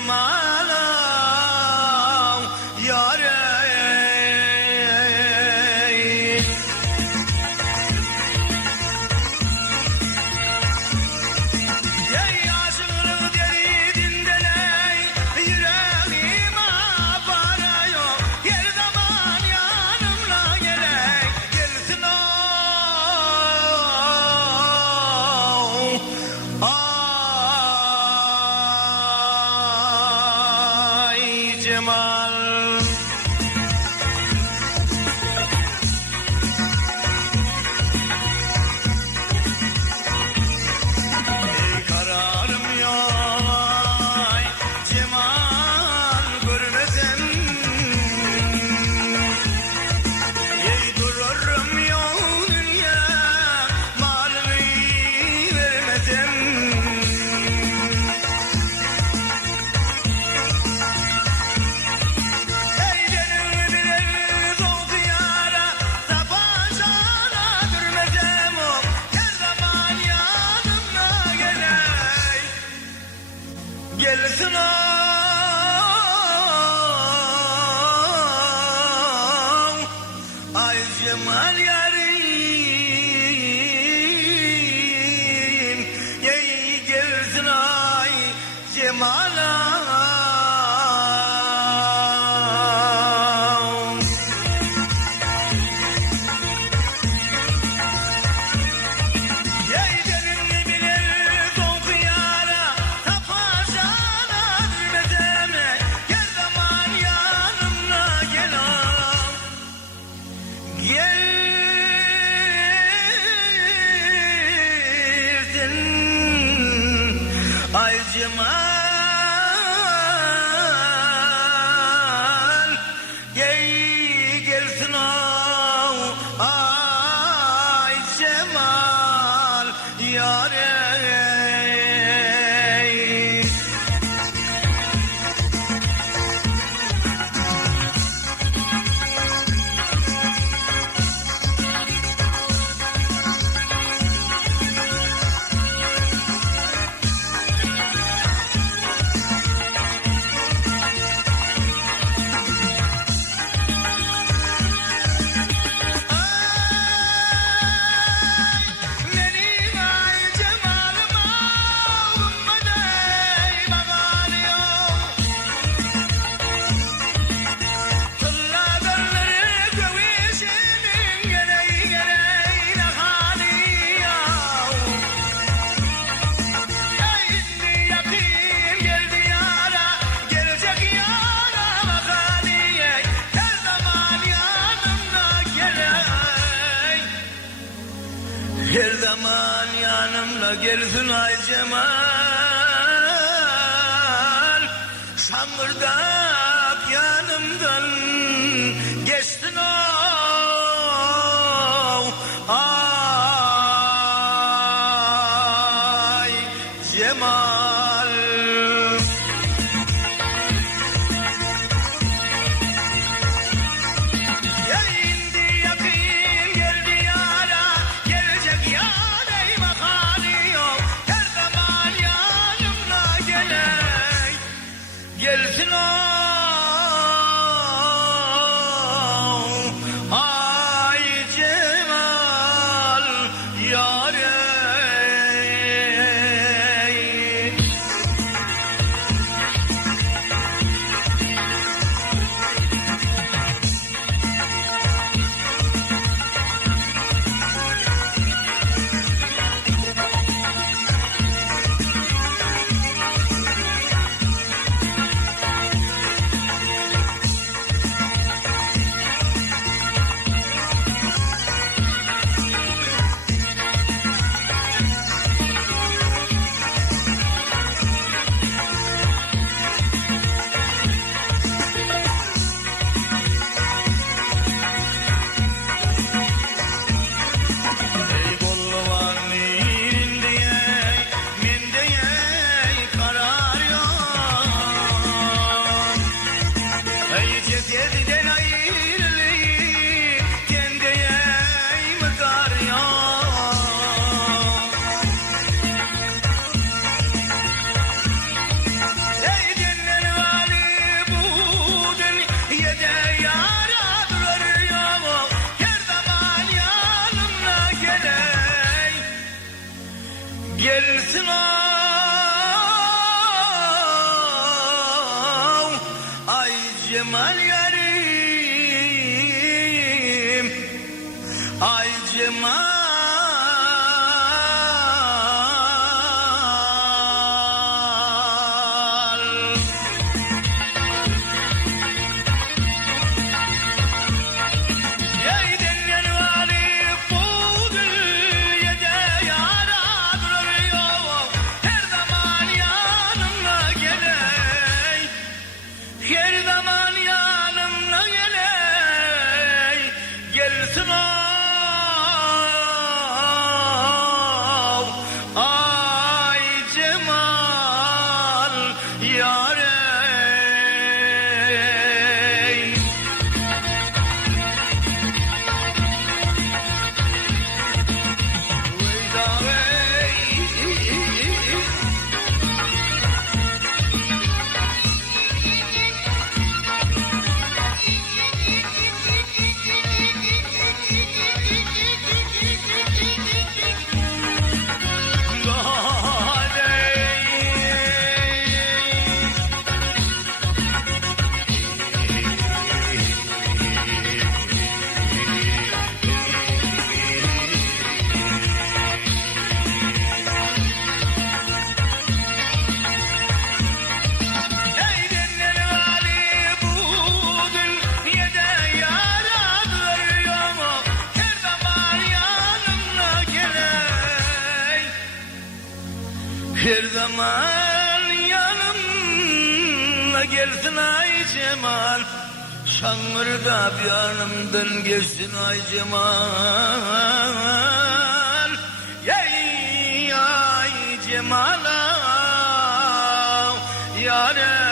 cemala yâre. Ey aşığın derinden ey yüreğime para yok. Her zaman yanımla gerek gelsin o. Ay Cemal. Ey kararım yok ay Cemal görmesem. Ey dururum yok dünya malımı vermesem. Ey derin bilir soğuk yara tabancana durmesem o. Her zaman yanımda geley gelsin o. Ay Cemal yarim ey gelsin ay Cemal'a. Ey derin bilir soğuk yara tapaşana bilmesem. Her zaman yanımda gel ağam. Gelsin ay Cemal. Ey gelsin o ay Cemal yâre. Benim ay Cemal'ıma ummaday bakanıyor. Tılladırları kövüşünün gereği gereğine haliyor. Ey indi yakın geldi yara, gelecek yara bakaniye. Her zaman yanımda geley. Her zaman yanımda gelsin ay Cemal. Şangırdak yanımdan geçtin o. Ay Cemal. Ey indi yakın geldi yara, gelecek yara ey makali yok. Her zaman yanımda geley gelsin o. gelsin ay Cemal yarim, ay Cemal. Her zaman yanımda geley, gelsin ay Cemal yarey. Her zaman yanımda gelsin ay Cemal, Şangırda bir yanımdan geçsin ay Cemal. Ey ay Cemal, yâre.